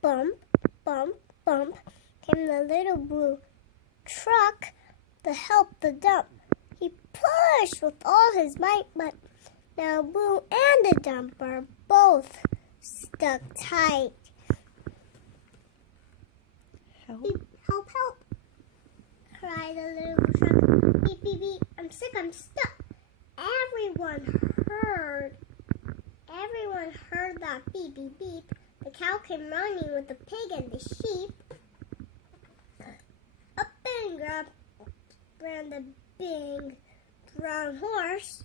bump, bump, bump came the little blue truck to help the dump. He pushed with all his might, but now Boo and the dump are both stuck tight. Help. Beep, help, help, cried the little truck. Beep, beep, beep, I'm sick, I'm stuck. Everyone heard that beep, beep, beep. The cow came running with the pig and the sheep. Up and ran the big brown horse.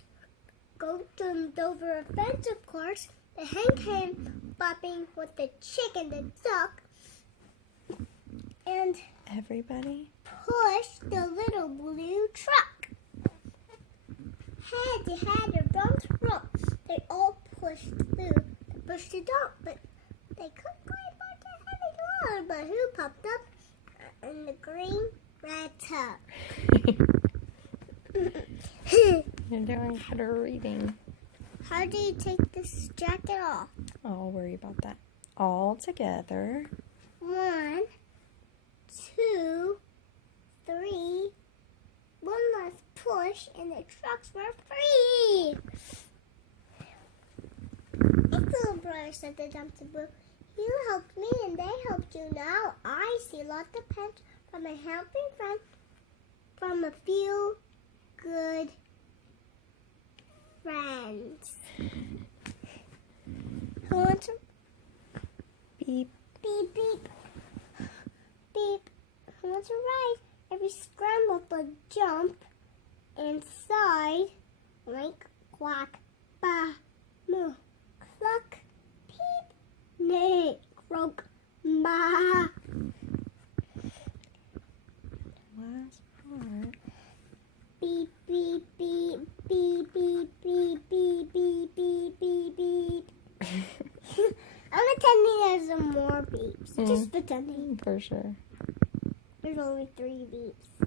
Goat jumped over a fence, of course. The hen came bopping with the chicken, the duck, and Everybody? pushed the little blue truck. Head to head, their drums rolled. They all pushed Boo. They pushed the dog, but they couldn't quite back to heaven. But who popped up in the green red tub? You're doing better reading. How do you take this jacket off? I'll worry about that. All together. 1, 2, 3. One last push, and the trucks were free. It's little brother, said the dump to Boo. You helped me, and they helped you. Now I see lots of pence from a helping friend, from a few good friends. Who wants to Beep. beep beep beep? Who wants to ride? Every scramble but jump inside. Like quack, ba, moo, cluck, peep, neigh, croak, ma. Last part. Beep beep beep beep beep beep beep beep beep beep beep. I'm pretending there's some more beeps. Just pretending. For sure. There's only 3 beeps.